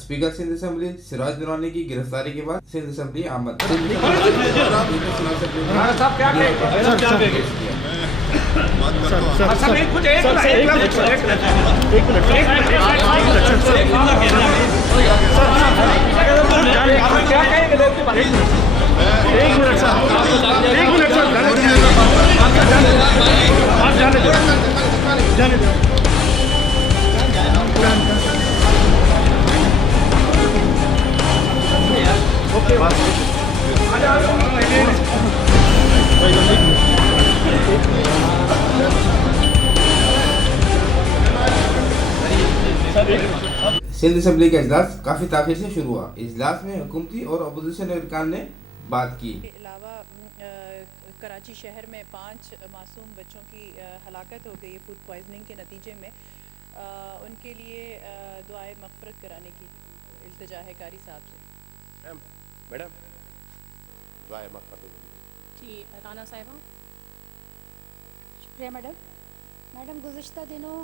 Speaker Sindh assembly Siraj Durrani की गिरफ्तारी के बाद सिंध असेंबली आमद सिंध असेंबली का इजलास काफी ताखिर से शुरू हुआ। इजलास में हुकूमती और अपोजिशन अरकान ने बात की। के अलावा कराची शहर में 5 मासूम बच्चों की हलाकत हो गई फूड पॉइजनिंग के नतीजे में। उनके लिए दुआए मग़फ़िरत कराने की इल्तिजा है कारी साहब से। मैडम दुआए मग़फ़िरत जी राना साहिबा। शुक्रिया मैडम गुज़िश्ता दिनों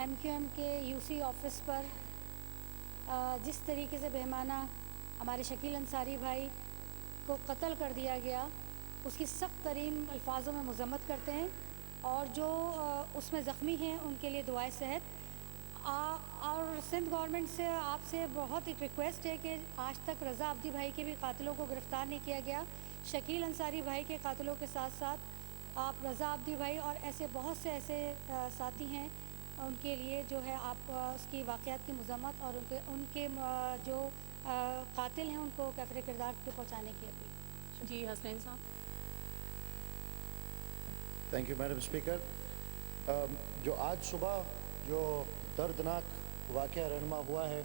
MQM के UC ऑफ़िस पर जिस तरीके से बेहमाना हमारे शकील अंसारी भाई को कत्ल कर दिया गया, उसकी सख्त तरीन अल्फाजों में मज़म्मत करते हैं और जो उसमें ज़ख्मी हैं उनके लिए दुआए सेहत। और सिंध गवर्नमेंट से आपसे बहुत एक रिक्वेस्ट है कि आज तक रज़ा अब्दी भाई के भी कातिलों को गिरफ़्तार नहीं किया गया। शकील अंसारी भाई के कातिलों के साथ साथ आप रज़ा अब्दी भाई और ऐसे बहुत से ऐसे साथी हैं, उनके लिए जो है आप उसकी वाक़यात की मज़म्मत और उनके जो कातिल हैं उनको कैफ़रे किरदार के पहुँचाने की अपील। जी हसनैन साहब। Thank you madam speaker. जो आज सुबह जो दर्दनाक वाक़या रहनुमा हुआ है,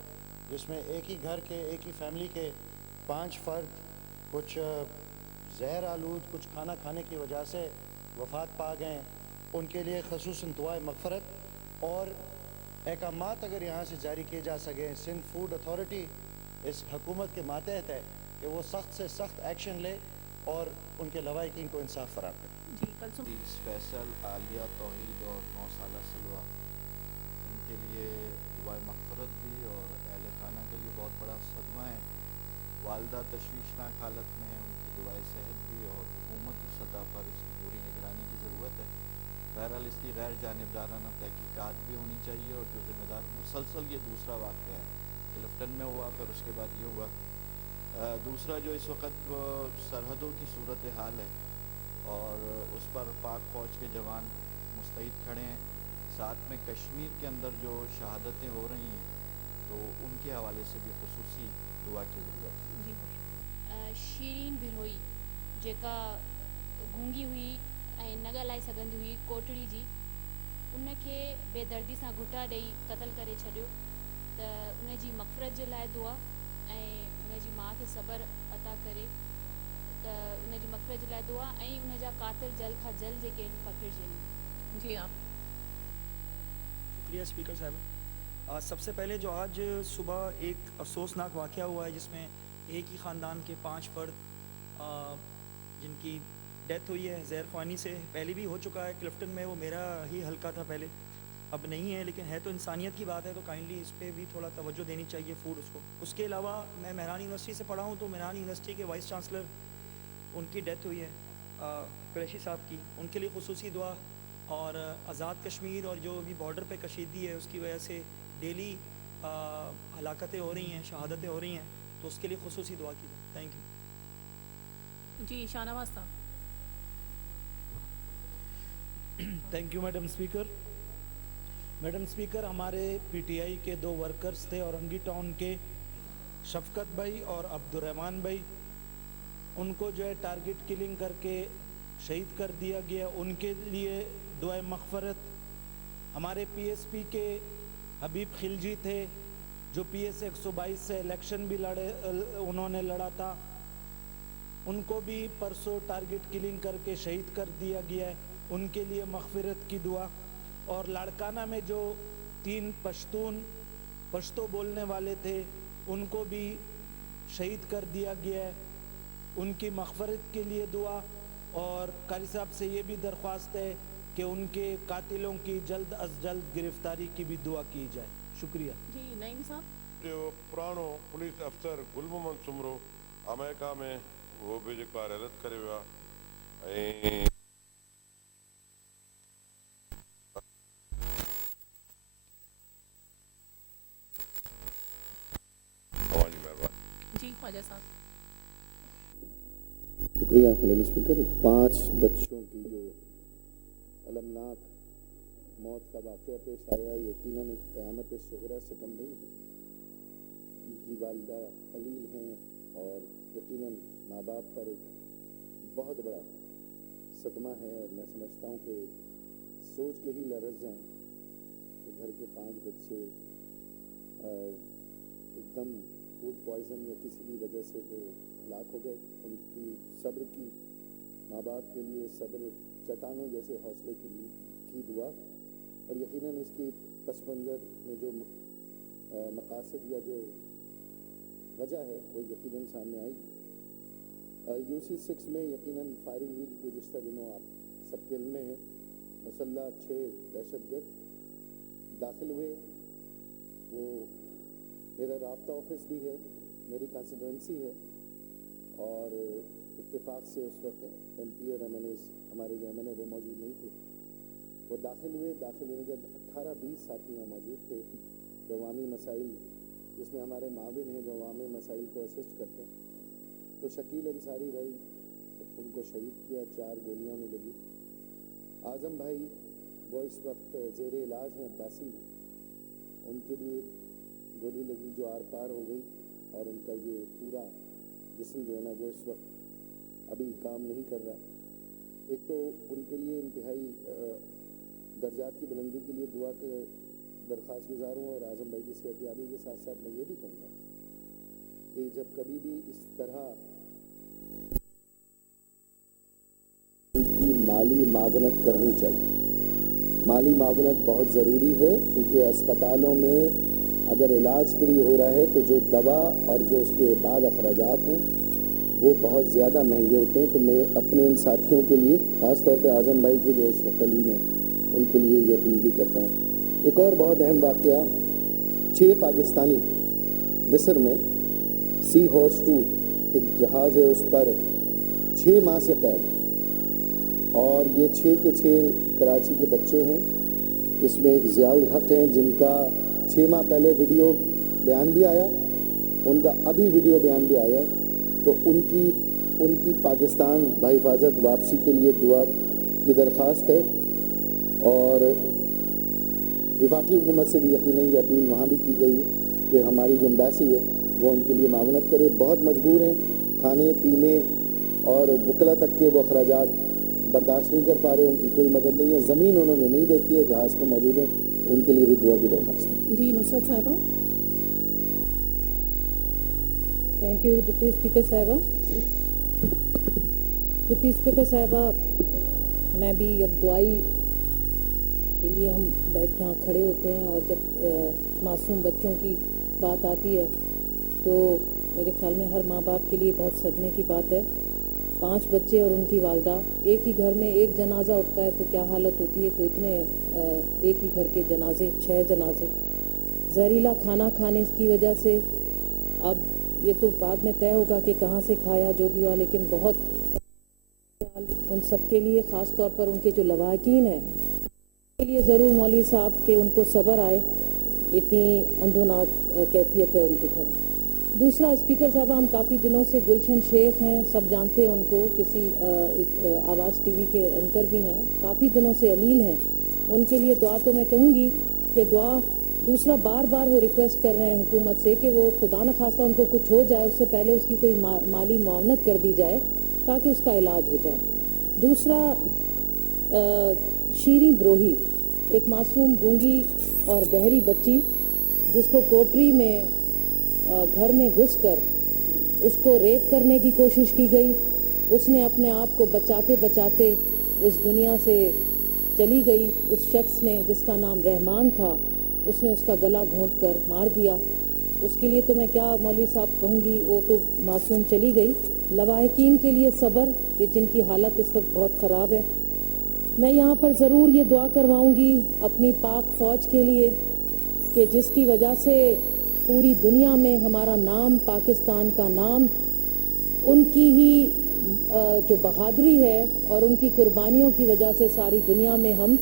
जिसमें एक ही घर के एक ही फैमिली के 5 फ़र्द कुछ जहर आलूद कुछ खाना खाने की वजह से वफ़ात पा गए, उनके लिए ख़ुसूसन दुआए मग़फ़िरत और अहकामात अगर यहाँ से जारी किए जा सकें। सिंध फूड अथॉरिटी इस हुकूमत के मातहत है कि वो सख्त से सख्त एक्शन ले और उनके लवाहिकीन को इंसाफ फराहम करे। जी कल फैसल आलिया तौहीद और 9 साला सलवा, इनके लिए दुआए मग़फ़िरत भी और अहल खाना के लिए बहुत बड़ा सदमा है। वालदा तशवीशनाक हालत में है, उनकी दुआए सेहत भी और हुकूमती सतह पर इसकी पूरी निगरानी की ज़रूरत है। बहरहाल इसकी गैर जानिबदाराना तहकीकात भी होनी चाहिए और जो ज़िम्मेदार मुसलसल ये दूसरा वाक़या है, क्लिफ्टन में हुआ फिर उसके बाद ये हुआ। दूसरा जो इस वक्त सरहदों की सूरत हाल है और उस पर पाक फ़ौज के जवान मुस्तैद खड़े हैं, साथ में कश्मीर के अंदर जो शहादतें हो रही हैं तो उनके हवाले से भी खुसूसी दुआ की ज़रूरत है। शीरीन बिरोई जेका गूंगी हुई ऐं न ॻाल्हाए सघंदी हुई कोटड़ी जी, उनखे बेदर्दी सां घुटा ॾेई क़तल करे छॾियो, त उनजी मग़फ़िरत जे लाइ दुआ ऐं उनजी माउ खे सब्र अता करे, त उनजी मग़फ़िरत जे लाइ दुआ ऐं उनजा कातिल जल्द खां जल्द जेके आहिनि पकड़िजनि। जी आप। शुक्रिया स्पीकर साहब। सबसे पहले जो आज सुबह एक अफसोसनाक वाक़या हुआ है जिसमें एक ही ख़ानदान के 5 फ़र्द जिनकी डेथ हुई है ज़हर ख़्वानी से। पहले भी हो चुका है क्लिफ्टन में, वो मेरा ही हल्का था पहले, अब नहीं है, लेकिन है तो इंसानियत की बात है तो काइंडली इस पर भी थोड़ा तवज्जो देनी चाहिए फूड उसको। उसके अलावा मैं मेहरान यूनिवर्सिटी से पढ़ा हूँ, तो मेहरान यूनिवर्सिटी के वाइस चांसलर उनकी डेथ हुई है कुरैशी साहब की, उनके लिए खुसूसी दुआ। और आज़ाद कश्मीर और जो भी बॉर्डर पे कशीदगी है उसकी वजह से डेली हलाकतें हो रही हैं, शहादतें हो रही हैं, तो उसके लिए खुसूसी दुआ की जाए। Thank you. जी शाहनवाज साहब। Thank you madam speaker. Madam speaker, हमारे PTI के 2 वर्कर्स थे औरंगी टाउन के, शफकत भाई और अब्दुर्रहमान भाई, उनको जो है टारगेट किलिंग करके शहीद कर दिया गया, उनके लिए दुआए मग़फ़िरत। हमारे PSP के हबीब खिलजी थे जो PS 122 से इलेक्शन भी उन्होंने लड़ा था, उनको भी परसों टारगेट किलिंग करके शहीद कर दिया गया है, उनके लिए मग़फ़िरत की दुआ। और लाड़काना में जो 3 पश्तो बोलने वाले थे उनको भी शहीद कर दिया गया है, उनकी मग़फ़िरत के लिए दुआ। और कारी साहब से ये भी दरख्वास्त है कि उनके कातिलों की जल्द अज जल्द गिरफ़्तारी की भी दुआ की जाए। शुक्रिया। जी नईम साहब। जो पुराणो पुलिस अफ़सर गुल मोहम्मद सुमरो अमेरिका में वो भी जेको आहे रद्द करे वियो आहे ऐं तव्हांजी महिरबानी। जी ख्वाजा साहब। शुक्रिया मैडम स्पीकर। 5 बच्चों की जो अलमनाक मौत का वाक़या पेश आया, यकीनन एक क़यामत सुग़रा से कम नहीं है। उनकी वालिदा अलील हैं और यकीनन माँ बाप पर एक बहुत बड़ा सदमा है, और मैं समझता हूँ कि सोच के ही लरज़ जाएं कि घर के 5 बच्चे एकदम फूड पॉइज़न या किसी भी वजह से वो हलाक हो गए। उनकी सब्र की, माँ बाप के लिए सब्र चट्टानों जैसे हौसले के लिए की दुआ, और यकीनन इसकी पस मंज़र में जो मकासद या जो वजह है वो यकीनन सामने आएगी। UC6 में यकीनन फायरिंग हुई गुज़िश्ता दिनों, आप सबके इल्म में है। मुसल्ला 6 दहशतगर्द दाखिल हुए। वो मेरा राब्ता ऑफिस भी है, मेरी कॉन्स्टिट्यूंसी है, और इत्तेफाक से उस वक्त MP और MNAs हमारे जो MNA वो मौजूद नहीं थे। वो दाखिल हुए। दाखिल होने के 18-20 साथी वहाँ मौजूद थे जो अवामी मसाइल, जिसमें हमारे माविन हैं जो अवामी मसाइल को असिस्ट करते हैं। तो शकील अंसारी भाई, उनको शहीद किया, 4 गोलियां में लगी। आज़म भाई वो इस वक्त ज़ेर इलाज हैं अब्बासी में, उनके लिए गोली लगी जो आर पार हो गई, और उनका ये पूरा जिस्म जो है ना वो इस वक्त अभी काम नहीं कर रहा। एक तो उनके लिए इंतहाई दर्जात की बुलंदी के लिए दुआ के दरख्वास्त गुजार हूँ, और आज़म भाई की सेहतयाबी के साथ साथ मैं ये भी कहूँगा कि जब कभी भी इस तरह की माली मावनत करनी चाहिए। माली मावनत बहुत ज़रूरी है, क्योंकि अस्पतालों में अगर इलाज फ्री हो रहा है तो जो दवा और जो उसके बाद अखराजात हैं वो बहुत ज़्यादा महंगे होते हैं। तो मैं अपने इन साथियों के लिए, ख़ास तौर पे आज़म भाई के जो इस वक्त अलीम हैं, उनके लिए ये अपील भी करता हूँ। एक और बहुत अहम वाक़या, 6 पाकिस्तानी मिस्र में सी हॉर्स 2 एक जहाज़ है, उस पर 6 माह से कैद, और ये 6 के 6 कराची के बच्चे हैं। इसमें एक ज़ियाउल हक हैं जिनका 6 माह पहले वीडियो बयान भी आया, उनका अभी वीडियो बयान भी आया है। तो उनकी पाकिस्तान बाहिफाजत वापसी के लिए दुआ की दरख्वास्त है, और वफाकी हुकूमत से भी यकीनन ये अपील वहाँ भी की गई है कि हमारी जो एम्बेसी है वो उनके लिए मावनत करे। बहुत मजबूर हैं, खाने पीने और वकला तक के वो अखराजात बर्दाश्त नहीं कर पा रहे, उनकी कोई मदद नहीं है। ज़मीन उन्होंने नहीं देखी है, जहाज़ पर मौजूद है, उनके लिए भी दुआ की दरख्वास्त है। जी नुसरत साहिबा। थैंक यू डिप्टी स्पीकर साहिबा। डिप्टी स्पीकर साहिबा, मैं भी अब दुआई के लिए हम बैठ के यहाँ खड़े होते हैं, और जब मासूम बच्चों की बात आती है तो मेरे ख्याल में हर माँ बाप के लिए बहुत सदमे की बात है। 5 बच्चे और उनकी वालदा, एक ही घर में एक जनाजा उठता है तो क्या हालत होती है, तो इतने एक ही घर के जनाजे, 6 जनाजे जहरीला खाना खाने की वजह से। अब ये तो बाद में तय होगा कि कहाँ से खाया, जो भी हुआ, लेकिन बहुत उन सब के लिए, ख़ास तौर पर उनके जो लवाकिन हैं के लिए ज़रूर मौलवी साहब के उनको सब्र आए, इतनी अंधोनाक कैफियत है उनके घर। दूसरा, स्पीकर साहबा, हम काफ़ी दिनों से गुलशन शेख हैं, सब जानते हैं उनको, किसी एक आवाज़ TV के एंकर भी हैं, काफ़ी दिनों से अलील हैं। उनके लिए दुआ तो मैं कहूँगी कि दुआ। दूसरा, बार बार वो रिक्वेस्ट कर रहे हैं हुकूमत से कि वो खुदा न खास्ता उनको कुछ हो जाए उससे पहले उसकी कोई माली मुआवनत कर दी जाए ताकि उसका इलाज हो जाए। दूसरा, शीरी ब्रोही, एक मासूम गूंगी और बहरी बच्ची जिसको कोटरी में घर में घुसकर उसको रेप करने की कोशिश की गई। उसने अपने आप को बचाते बचाते इस दुनिया से चली गई। उस शख्स ने, जिसका नाम रहमान था, उसने उसका गला घोंटकर मार दिया। उसके लिए तो मैं क्या मौलवी साहब कहूँगी, वो तो मासूम चली गई। लवाहिकीन के लिए सब्र, कि जिनकी हालत इस वक्त बहुत ख़राब है। मैं यहाँ पर ज़रूर ये दुआ करवाऊँगी अपनी पाक फ़ौज के लिए कि जिसकी वजह से पूरी दुनिया में हमारा नाम, पाकिस्तान का नाम, उनकी ही जो बहादुरी है और उनकी कुर्बानियों की वजह से सारी दुनिया में हम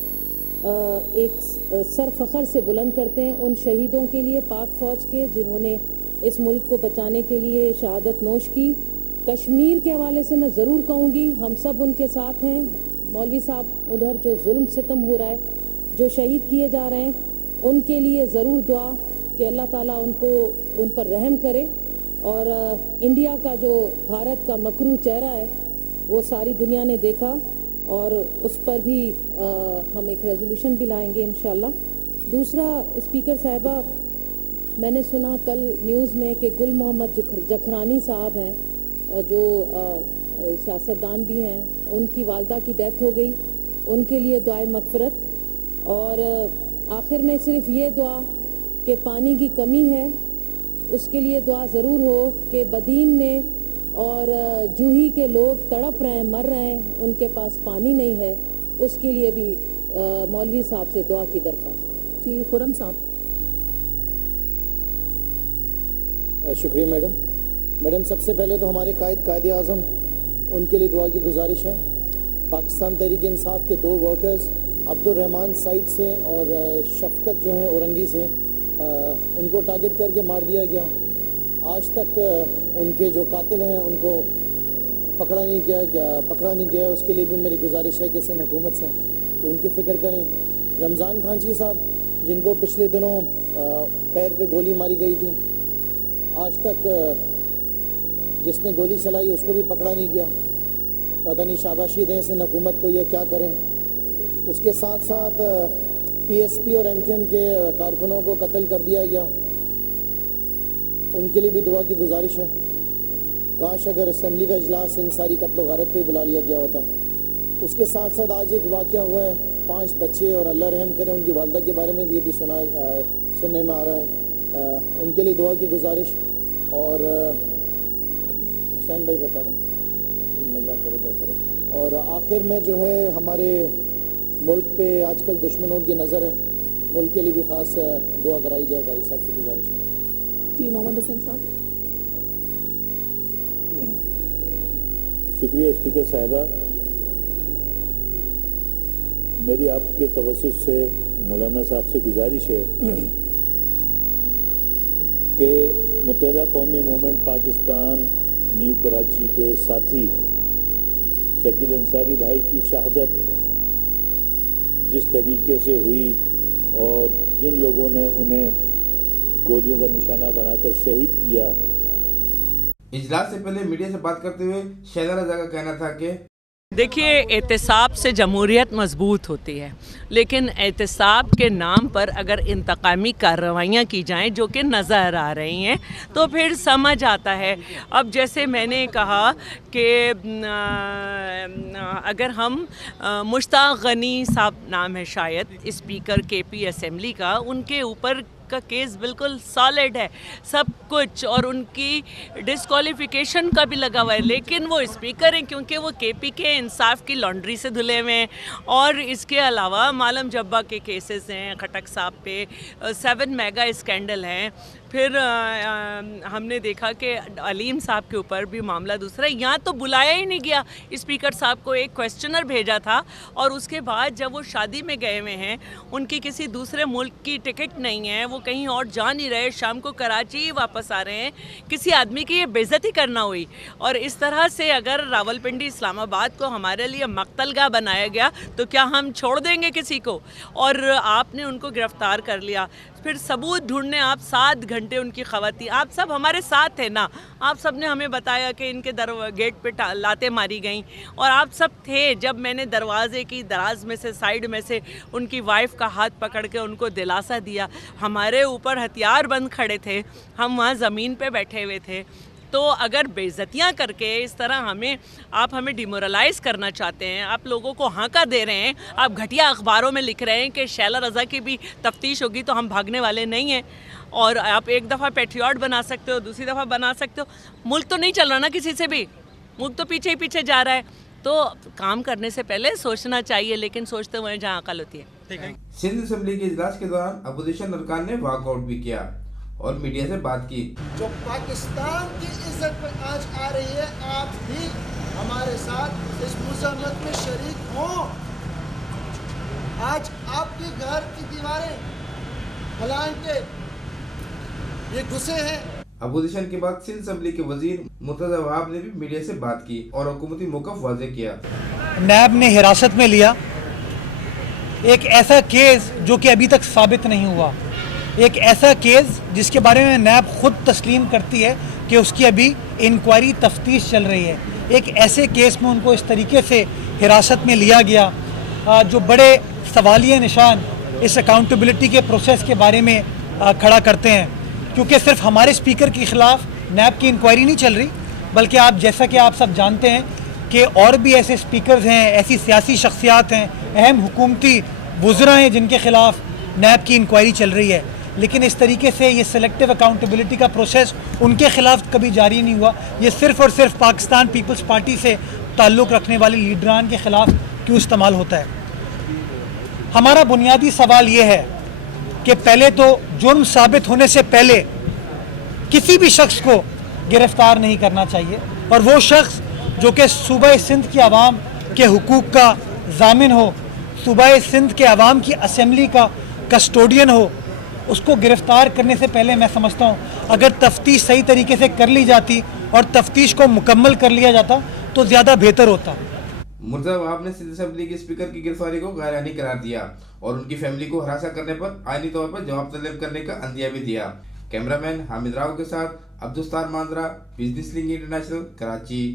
एक सर फ़ख्र से बुलंद करते हैं उन शहीदों के लिए, पाक फ़ौज के, जिन्होंने इस मुल्क को बचाने के लिए शहादत नोश की। कश्मीर के हवाले से मैं ज़रूर कहूँगी, हम सब उनके साथ हैं। मौलवी साहब उधर जो जुल्म सितम हो रहा है, जो शहीद किए जा रहे हैं, उनके लिए ज़रूर दुआ कि अल्लाह ताला उन पर रहम करे। और इंडिया का जो भारत का मकरू चेहरा है वो सारी दुनिया ने देखा और उस पर भी हम एक रेजोल्यूशन भी लाएंगे इंशाल्लाह। दूसरा, स्पीकर साहिबा, मैंने सुना कल न्यूज़ में कि गुल मोहम्मद जखरानी साहब हैं, जो सियासतदान भी हैं, उनकी वालदा की डेथ हो गई। उनके लिए दुआए मग़फ़िरत। और आखिर में सिर्फ ये दुआ कि पानी की कमी है, उसके लिए दुआ ज़रूर हो कि बदीन में और जूही के लोग तड़प रहे हैं, मर रहे हैं, उनके पास पानी नहीं है, उसके लिए भी मौलवी साहब से दुआ की दरख्वास्त। जी, खुरम साहब। शुक्रिया मैडम, सबसे पहले तो हमारे कायद आज़म, उनके लिए दुआ की गुजारिश है। पाकिस्तान तहरीक इंसाफ के 2 वर्कर्स अब्दुल रहमान साइड से और शफकत जो हैं औरंगी से, उनको टारगेट करके मार दिया गया। आज तक उनके जो कातिल हैं उनको पकड़ा नहीं गया। उसके लिए भी मेरी गुजारिश है कि सिंध हुकूमत से कि उनकी फ़िक्र करें। रमज़ान खांची साहब, जिनको पिछले दिनों पैर पे गोली मारी गई थी, आज तक जिसने गोली चलाई उसको भी पकड़ा नहीं गया। पता नहीं शाबाशी दें सिंध हुकूमत को या क्या करें। उसके साथ साथ PSP और MQM के कारकुनों को कत्ल कर दिया गया, उनके लिए भी दुआ की गुजारिश है। काश अगर असम्बली का इजलास इन सारी कत्ल गारत पे बुला लिया गया होता। उसके साथ साथ आज एक वाक़या हुआ है, 5 बच्चे, और अल्लाह रहम करे उनकी वालदा के बारे में भी अभी सुनने में आ रहा है। उनके लिए दुआ की गुजारिश। और हुसैन भाई बता रहे हैं, अल्लाह करे बेहतर हो। और आखिर में जो है, हमारे मुल्क पे आजकल दुश्मनों की नज़र है, मुल्क के लिए भी ख़ास दुआ कराई जाए, कारी साहब से गुजारिश है। जी, मोहम्मद हुसैन साहब। शुक्रिया स्पीकर साहिबा, मेरी आपके तवज्जुह से मौलाना साहब से गुजारिश है कि मुत्तहिदा कौमी मूवमेंट पाकिस्तान न्यू कराची के साथी शकील अंसारी भाई की शहादत जिस तरीके से हुई और जिन लोगों ने उन्हें गोलियों का निशाना बनाकर शहीद किया। इजलास से पहले मीडिया से बात करते हुए शहज़ाद रज़ा का कहना था कि देखिए, एहतिसाब से जमहूरियत मजबूत होती है, लेकिन एहतिसाब के नाम पर अगर इंतकामी कार्रवाइयाँ की जाएं जो कि नज़र आ रही हैं तो फिर समझ आता है। अब जैसे मैंने कहा कि अगर हम मुश्ताक गनी साहब नाम है शायद स्पीकर KP असेंबली का, उनके ऊपर का केस बिल्कुल सॉलिड है सब कुछ, और उनकी डिस्क्वालिफिकेशन का भी लगा हुआ है, लेकिन वो स्पीकर हैं क्योंकि वो KP के इंसाफ की लॉन्ड्री से धुले हुए हैं। और इसके अलावा मालम जब्बा के केसेस हैं, खटक साहब पे 7 मेगा स्कैंडल हैं, फिर हमने देखा कि अलीम साहब के ऊपर भी मामला दूसरा है। यहाँ तो बुलाया ही नहीं गया, स्पीकर साहब को एक क्वेश्चनर भेजा था और उसके बाद जब वो शादी में गए हुए हैं, उनकी किसी दूसरे मुल्क की टिकट नहीं है, वो कहीं और जा नहीं रहे, शाम को कराची ही वापस आ रहे हैं, किसी आदमी की ये बेइज्जती करना हुई। और इस तरह से अगर रावलपिंडी इस्लामाबाद को हमारे लिए मक्तलगाह बनाया गया तो क्या हम छोड़ देंगे किसी को? और आपने उनको गिरफ्तार कर लिया, फिर सबूत ढूंढने आप 7 घंटे उनकी खवाती, आप सब हमारे साथ थे ना, आप सब ने हमें बताया कि इनके गेट पे लातें मारी गईं, और आप सब थे जब मैंने दरवाजे की दराज में से, साइड में से उनकी वाइफ का हाथ पकड़ के उनको दिलासा दिया। हमारे ऊपर हथियार बंद खड़े थे, हम वहाँ ज़मीन पे बैठे हुए थे। तो अगर बेइज्जतियाँ करके इस तरह आप हमें डिमोरलाइज़ करना चाहते हैं, आप लोगों को हांका दे रहे हैं, आप घटिया अखबारों में लिख रहे हैं कि शैला रज़ा की भी तफ्तीश होगी, तो हम भागने वाले नहीं हैं। और आप एक दफ़ा पैट्रियट बना सकते हो, दूसरी दफ़ा बना सकते हो, मुल्क तो नहीं चल रहा ना किसी से भी, मुल्क तो पीछे ही पीछे जा रहा है। तो काम करने से पहले सोचना चाहिए, लेकिन सोचते हुए जहाँ अकल होती है। सिंध असेंबली के इजलास के दौरान अपोजिशन अरकान ने वॉकआउट भी किया। और मीडिया से बात की। जो पाकिस्तान की इज्जत पर आज आ रही है, आप भी हमारे साथ इस मुज़ाहमत में शरीक हों। आज आपके घर की दीवारें फलांग के ये घुसे हैं। अपोजिशन के बाद सिंध असेंबली के वजीर मुर्तजा वहाब ने भी मीडिया से बात की और हुकूमती मौक़िफ़ वाज़ेह किया। नैब ने हिरासत में लिया एक ऐसा केस जो कि अभी तक साबित नहीं हुआ, एक ऐसा केस जिसके बारे में नैब खुद तस्लीम करती है कि उसकी अभी इंक्वायरी तफ्तीश चल रही है। एक ऐसे केस में उनको इस तरीके से हिरासत में लिया गया जो बड़े सवालिया निशान इस अकाउंटेबिलिटी के प्रोसेस के बारे में खड़ा करते हैं, क्योंकि सिर्फ हमारे स्पीकर के ख़िलाफ़ नैब की इंक्वायरी नहीं चल रही, बल्कि आप जैसा कि आप सब जानते हैं कि और भी ऐसे स्पीकर्स हैं, ऐसी सियासी शख्सियात हैं, अहम हुकूमती वुज़रा हैं जिनके ख़िलाफ़ नैब की इंक्वायरी चल रही है। लेकिन इस तरीके से ये सिलेक्टिव अकाउंटेबिलिटी का प्रोसेस उनके ख़िलाफ़ कभी जारी नहीं हुआ। ये सिर्फ़ और सिर्फ पाकिस्तान पीपल्स पार्टी से ताल्लुक़ रखने वाले लीडरान के ख़िलाफ़ क्यों इस्तेमाल होता है। हमारा बुनियादी सवाल ये है कि पहले तो जुर्म साबित होने से पहले किसी भी शख्स को गिरफ़्तार नहीं करना चाहिए, और वो शख्स जो कि सूबा सिंध की आवाम के हुकूक़ का ज़ामिन हो, सूबा सिंध के आवाम की असम्बली का कस्टोडियन हो, उसको गिरफ़्तार करने से पहले मैं समझता हूँ अगर तफ्तीश सही तरीके से कर ली जाती और तफ्तीश को मुकम्मल कर लिया जाता तो ज़्यादा बेहतर होता। मुर्तजा वहाब ने सिंध असेंबली के स्पीकर की गिरफ्तारी को गैरआईनी करार दिया और उनकी फैमिली को हरासा करने पर आईनी तौर पर जवाब तलब करने का अंदिया भी दिया। कैमरामैन हामिद राव के साथ Abdussattar Mandre, business link international, Karachi.